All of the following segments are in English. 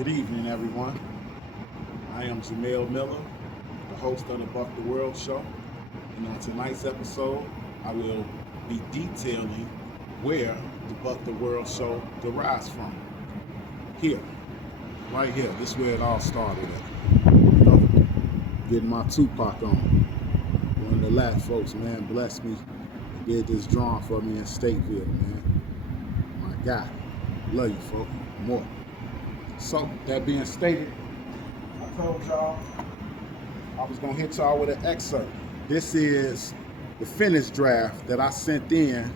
Good evening, everyone. I am Jamel Miller, the host of the Bucktheworld show. And on tonight's episode, I will be detailing where the Bucktheworld show derives from. Here, right here. This is where it all started at. You know, getting my Tupac on. One of the last folks, man, blessed me. Did this drawing for me in Stateville, man. My guy. Love you, folks. More. So, that being stated, I told y'all I was going to hit y'all with an excerpt. This is the finished draft that I sent in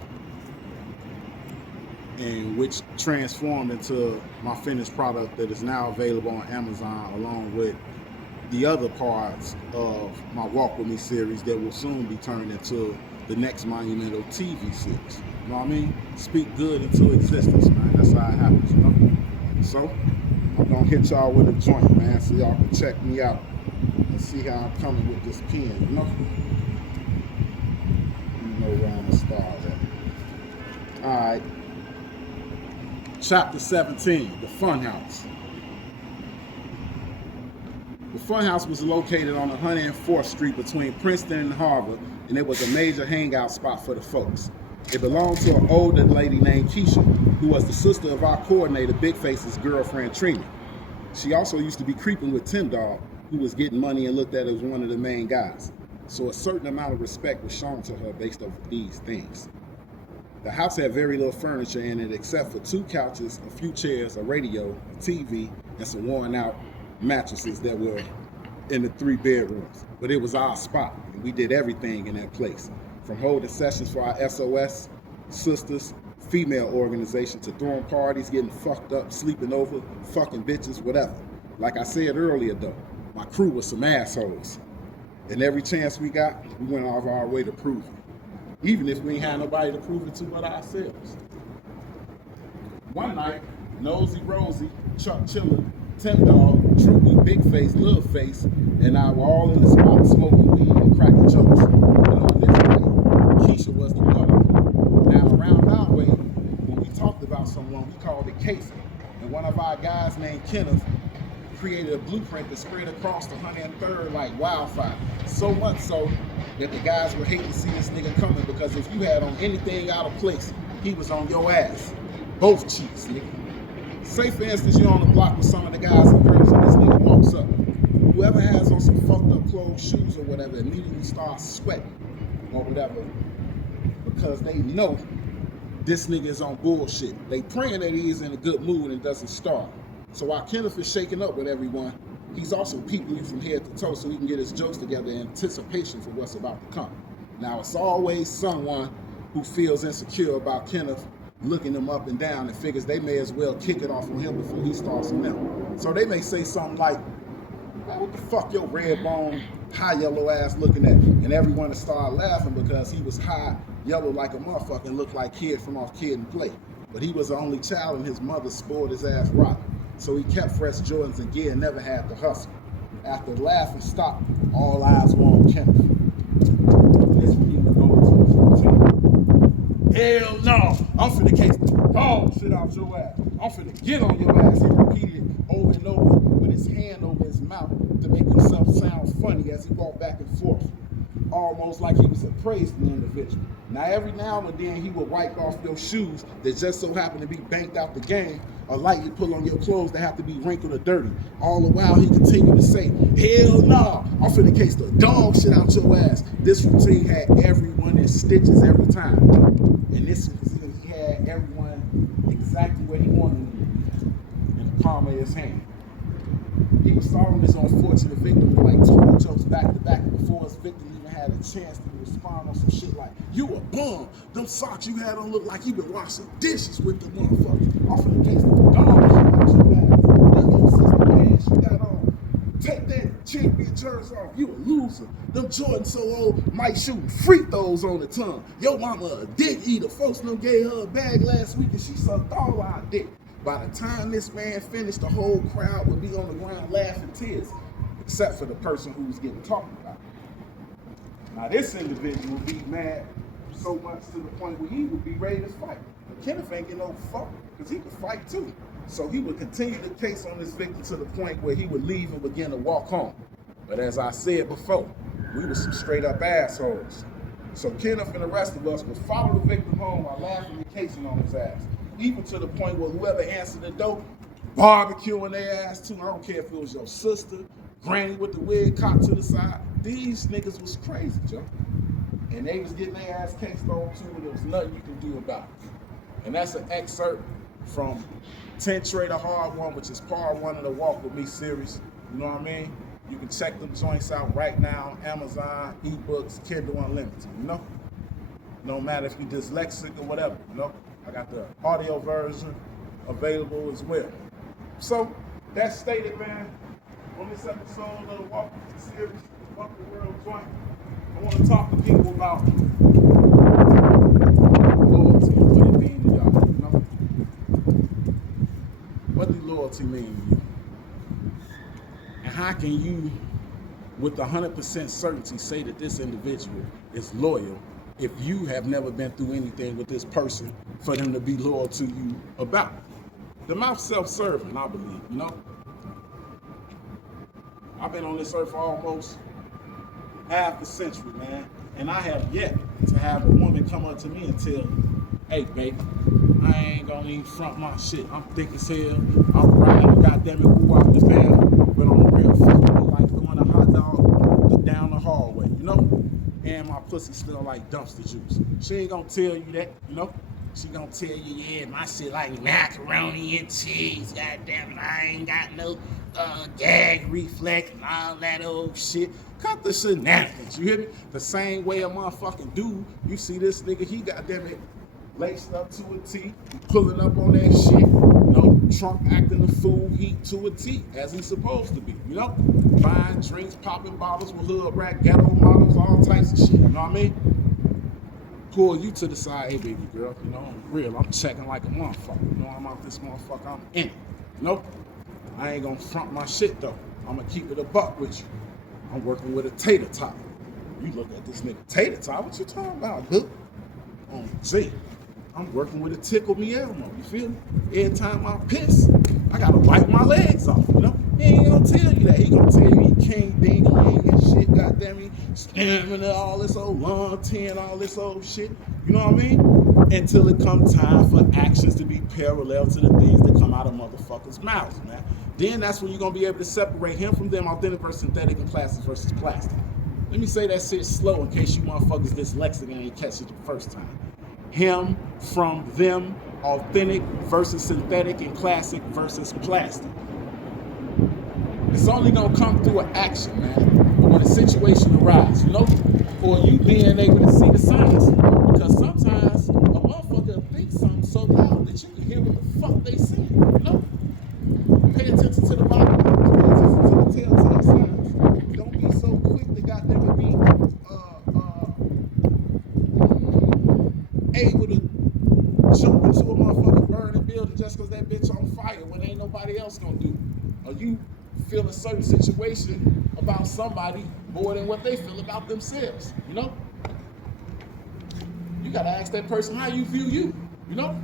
and which transformed into my finished product that is now available on Amazon, along with the other parts of my Walk With Me series that will soon be turned into the next monumental TV series. You know what I mean? Speak good into existence, man. That's how it happens, you know? So, I'm gonna hit y'all with a joint, man, so y'all can check me out and see how I'm coming with this pen, you know? You know where I'm gonna start at. Alright. Chapter 17, the Funhouse. The Funhouse was located on 104th Street between Princeton and Harvard, and it was a major hangout spot for the folks. It belonged to an older lady named Keisha, who was the sister of our coordinator, Big Face's girlfriend, Trina. She also used to be creeping with Tim Dog, who was getting money and looked at as one of the main guys. So a certain amount of respect was shown to her based on these things. The house had very little furniture in it except for 2 couches, a few chairs, a radio, a TV, and some worn out mattresses that were in the 3 bedrooms. But it was our spot, and we did everything in that place. From holding sessions for our SOS, sisters, female organization, to throwing parties, getting fucked up, sleeping over, fucking bitches, whatever. Like I said earlier though, my crew was some assholes. And every chance we got, we went out of our way to prove it. Even if we ain't had nobody to prove it to but ourselves. One night, Nosy Rosie, Chuck Chiller, Tim Dog, Droopy, Big Face, Little Face, and I were all in the spot smoking weed and cracking jokes. And on this night, Keisha was the woman. Now around our way, when we talked about someone, we called it casing. And one of our guys named Kenneth created a blueprint that spread across the 103rd like wildfire. So much so that the guys would hate to see this nigga coming, because if you had on anything out of place, he was on your ass. Both cheeks, nigga. Say for instance you're on the block with some of the guys and girls and this nigga walks up. Whoever has on some fucked up clothes, shoes or whatever, immediately starts sweating or whatever, because they know this nigga is on bullshit. They praying that he is in a good mood and doesn't starve. So while Kenneth is shaking up with everyone, he's also peeping you from head to toe so he can get his jokes together in anticipation for what's about to come. Now it's always someone who feels insecure about Kenneth looking him up and down and figures they may as well kick it off on him before he starts on them. So they may say something like, "Man, what the fuck your red bone, high yellow ass looking at?" And everyone will start laughing because he was high yellow like a motherfucker and looked like Kid from off Kid and Play. But he was the only child and his mother spoiled his ass rotten. So he kept fresh Jordans and gear and never had to hustle. After the laughing stopped, all eyes were on Kenneth. This when he would go into his routine. "Hell no, I'm finna case the dog shit out your ass. I'm finna get on your ass." He repeated it over and over with his hand over his mouth to make himself sound funny as he walked back and forth, almost like he was a praising individual. Now every now and then he would wipe off your shoes that just so happen to be banked out the game, or lightly pull on your clothes that have to be wrinkled or dirty. All the while he continued to say, "Hell no, I'm finna case the dog shit out your ass." This routine had everyone in stitches every time. And this was, he had everyone exactly where he wanted them in the palm of his hand. He was starting his unfortunate victim with like 20 jokes back to back before his victim even had a chance to respond on some shit like, "You a bum. Them socks you had on look like you been washing dishes with the motherfuckers. I'm finna taste the dog shit out your ass. Them little sister pants you got on. Take that champion jersey off. You a loser. Them Jordans so old, might shoot free throws on the tongue. Your mama a dick eater. Folks done gave her a bag last week and she sucked all our dick." By the time this man finished, the whole crowd would be on the ground laughing tears, except for the person who was getting talked about. Now this individual would be mad so much to the point where he would be ready to fight. But Kenneth ain't get no fuck, because he could fight too. So he would continue the case on this victim to the point where he would leave and begin to walk home. But as I said before, we were some straight up assholes. So Kenneth and the rest of us would follow the victim home while laughing and casing on his ass. Even to the point where whoever answered the door, barbecuing their ass too. I don't care if it was your sister, granny with the wig cocked to the side. These niggas was crazy, Joe. And they was getting their ass cased on too, and there was nothing you can do about it. And that's an excerpt from 10 Trader Hard One, which is part 1 of the Walk With Me series. You know what I mean? You can check them joints out right now, Amazon, eBooks, Kindle Unlimited, you know? No matter if you're dyslexic or whatever, you know? I got the audio version available as well. So, that stated, man, on this episode of the Walk With Me series, Bucktheworld joint, I want to talk to people about loyalty and what it means to y'all, you know? What does loyalty mean to you? And how can you, with 100% certainty, say that this individual is loyal if you have never been through anything with this person for them to be loyal to you about? The mouth's self-serving, I believe, you know? I've been on this earth for almost half a century, man, and I have yet to have a woman come up to me and tell me, hey, baby, I ain't gonna even front my shit. I'm thick as hell. I'm riding, goddamn it, woo out the van, but on the real fucking me like throwing a hot dog down the hallway, you know? And my pussy smell like dumpster juice. She ain't gonna tell you that, you know? She gonna tell you, yeah, my shit like macaroni and cheese. Goddamn it, I ain't got no gag reflex and all that old shit. Cut the shenanigans, you hear me? The same way a motherfucking dude, you see this nigga, he goddamn it, laced up to a T, pulling up on that shit, you know, Trump acting the fool, heat to a T, as he's supposed to be, you know? Buying drinks, popping bottles with hood rat, ghetto models, all types of shit, you know what I mean? Pull you to the side, hey baby girl, you know, I'm real, I'm checking like a motherfucker, you know, I'm out this motherfucker, I'm in it, you know? I ain't gonna front my shit though, I'm gonna keep it a buck with you. I'm working with a tater tot. You look at this nigga, tater tot, what you talking about, dude? Gee, I'm working with a tickle me Elmo, you feel me? Every time I piss, I gotta wipe my legs off, you know? He ain't gonna tell you that. He gonna tell you he king ding-a-ling and shit, goddamn me, stamina, all this old long 10, all this old shit, you know what I mean? Until it come time for actions to be parallel to the things that come out of motherfuckers' mouths, man. Then that's when you're gonna be able to separate him from them, authentic versus synthetic, and plastic versus plastic. Let me say that shit slow in case you motherfuckers dyslexic and ain't catch it the first time. Him from them, authentic versus synthetic, and classic versus plastic. It's only gonna come through an action, man, or when a situation arises, you know, or you being able to see the signs. Because sometimes a motherfucker thinks something so loud that you can hear what the fuck they saying, you know? Pay attention to the body, pay attention to the telltale signs. Don't be so quick to goddamn be able to jump into a motherfucking burning building just because that bitch on fire when ain't nobody else gonna do. Or you feel a certain situation about somebody more than what they feel about themselves, you know? You gotta ask that person how you view you, you know?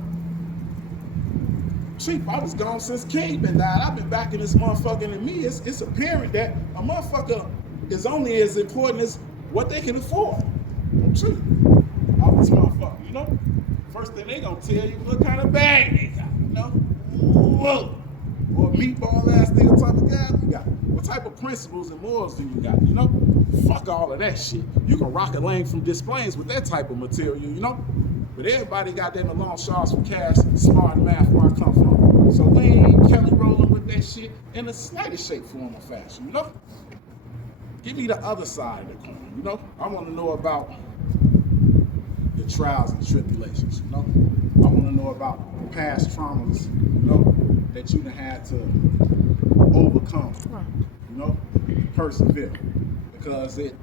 Chief, I was gone since King been died. I've been back in this motherfucker, and to me, it's apparent that a motherfucker is only as important as what they can afford. Chief, I was motherfucker, you know? First thing they gonna tell you what kind of bag they got, you know? Whoa. Or meatball ass nigga type of guy you got. What type of principles and morals do you got, you know? Fuck all of that shit. You can rock a lane from displays with that type of material, you know? But everybody got them long shots for cash, smart math where I come from. So we ain't Kelly rolling with that shit in the slightest shape, form, or fashion, you know? Give me the other side of the coin, you know? I want to know about the trials and tribulations, you know? I want to know about past traumas, you know, that you done had to overcome, you know, persevere. Because it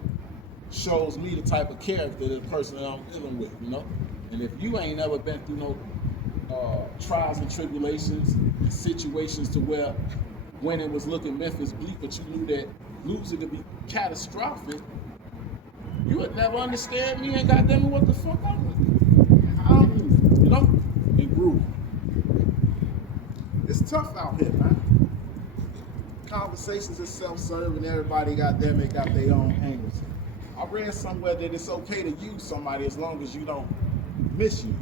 shows me the type of character that the person that I'm dealing with, you know? And if you ain't ever been through no trials and tribulations, situations to where when it was looking Memphis bleak, but you knew that losing could be catastrophic, you would never understand me and goddamn it, what the fuck I'm with. You know? And grew. It's tough out here, man. Conversations is self-serving. Everybody got their own angles. I read somewhere that it's okay to use somebody as long as you don't misuse.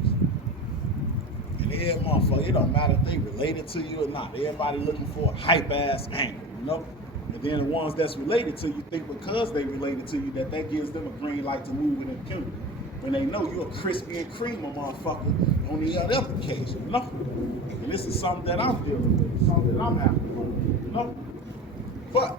And every motherfucker, it don't matter if they related to you or not. Everybody looking for a hype-ass angle, you know? And then the ones that's related to you think because they related to you that gives them a green light to move with impunity. When they know you're a crispy and creamer motherfucker on the other occasion, you know? And this is something that I'm dealing with, something that I'm having to do, you know? But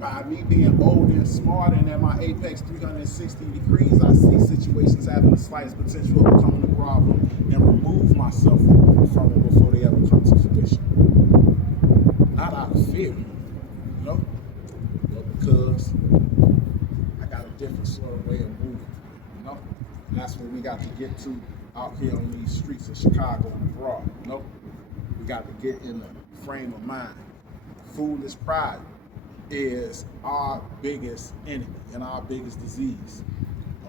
by me being older and smarter and at my apex 360 degrees, I see situations having the slightest potential of becoming a problem and remove myself from it before they ever come to fruition. Not out of fear, you know, but because I got a different sort of way of moving, you know. And that's what we got to get to out here on these streets of Chicago and abroad, you know. We got to get in the frame of mind. Foolish pride is our biggest enemy and our biggest disease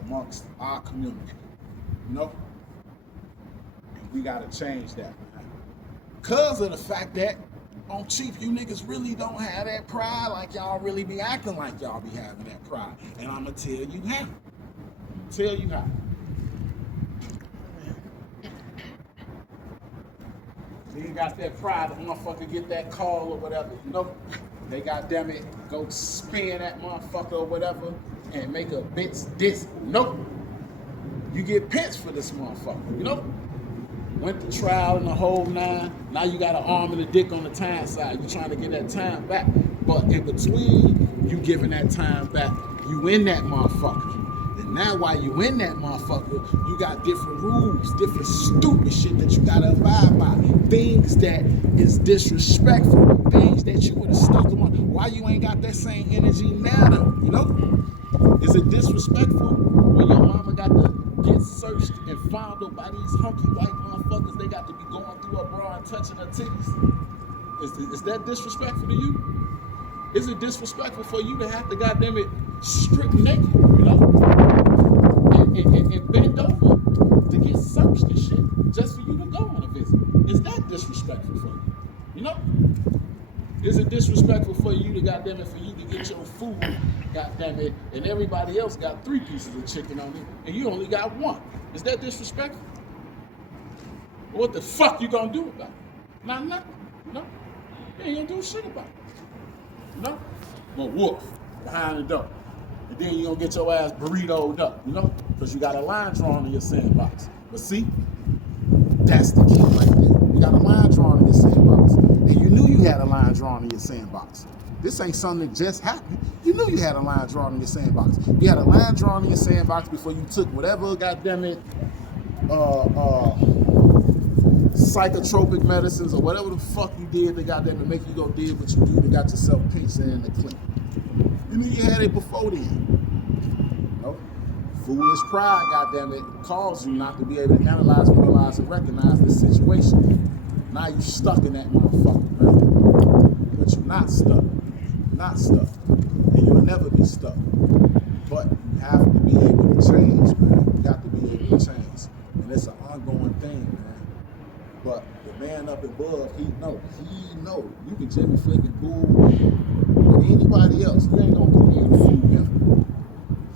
amongst our community, you know? And we gotta change that, man. Because of the fact that on cheap, you niggas really don't have that pride like y'all really be acting like y'all be having that pride. And I'ma tell you how. Tell you how. You ain't got that pride, the motherfucker get that call or whatever, you know? They goddamn it go spin that motherfucker or whatever and make a bitch this. Nope. You get pinched for this motherfucker, you know? Went to trial in the whole 9. Now you got an arm and a dick on the time side. You trying to get that time back. But in between you giving that time back, you in that motherfucker. And now while you in that motherfucker, you got different rules, different stupid shit that you gotta abide by. Things that is disrespectful, things that you would have stuck them on. Why you ain't got that same energy now though, you know? Is it disrespectful when your mama got to get searched and fondled by these hunky white motherfuckers? They got to be going through her bra and touching her titties. Is that disrespectful to you? Is it disrespectful for you to have to goddamn it strip naked, you know? And bend over to get searched and shit just for you to go on a visit? Is that disrespectful for you? You know? Is it disrespectful for you to goddamn it for you to get your food, goddamn it, and everybody else got 3 pieces of chicken on it and you only got 1? Is that disrespectful? What the fuck you gonna do about it? Not nothing. No. You ain't gonna do shit about it. No? Well, wolf behind the door. And then you gonna get your ass burritoed up, you know? Because you got a line drawn in your sandbox. But see, that's the key right there. You got a line drawn in your sandbox. And you knew you had a line drawn in your sandbox. This ain't something that just happened. You knew you had a line drawn in your sandbox. You had a line drawn in your sandbox before you took whatever, goddamn it, psychotropic medicines or whatever the fuck you did that goddamn it make you go did what you do that got yourself pinched in the clinic. You knew you had it before then. No? Foolish pride, goddamn it, caused you not to be able to analyze, realize, and recognize this situation. Now you stuck in that motherfucker, man. But you're not stuck. You're not stuck. And you'll never be stuck. But you have to be able to change, man. You got to be able to change. And it's an ongoing thing, man. But the man up above, he know. You can Jimmy Flick and bull with anybody else. You ain't gonna fool him.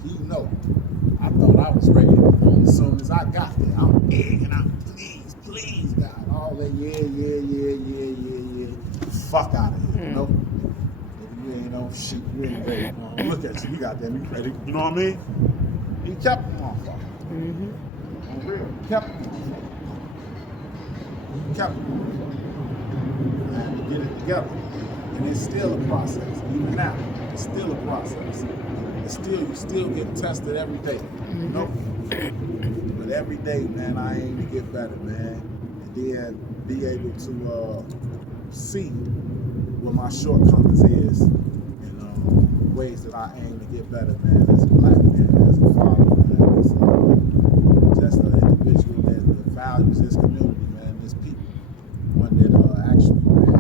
He know. I thought I was ready. As soon as I got there, I'm begging out, please, God. All that, yeah. Fuck out of here, you know? If you ain't on shit, you ain't ready. Look at you, you got them, you ready. You know what I mean? He kept them motherfucker. Mm-hmm. On real, he kept them motherfucker. Kept it. I had to get it together. And it's still a process. Even now, it's still a process. You still get tested every day. You know? But every day, man, I aim to get better, man. And then be able to see what my shortcomings is and ways that I aim to get better, man, as a black man, as a father, man, as just an individual that values his community, man, his people. One that actually, man,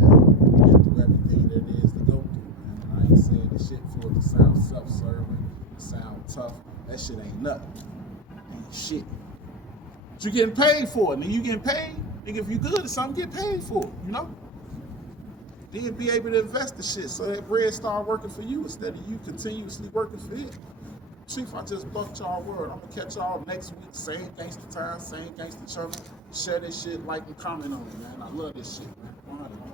get through everything that it is to go through, man. And I ain't saying this shit for it to sound self-serving, to sound tough. That shit ain't nothing. Ain't shit. But you getting paid for it, and you getting paid, And if you good at something, get paid for it, you know? Then be able to invest the shit so that bread start working for you instead of you continuously working for it. Chief, I just bucked y'all word. I'm gonna catch y'all next week. Same gangster time, same gangster channel. Share this shit, like and comment on it, man. I love this shit, man.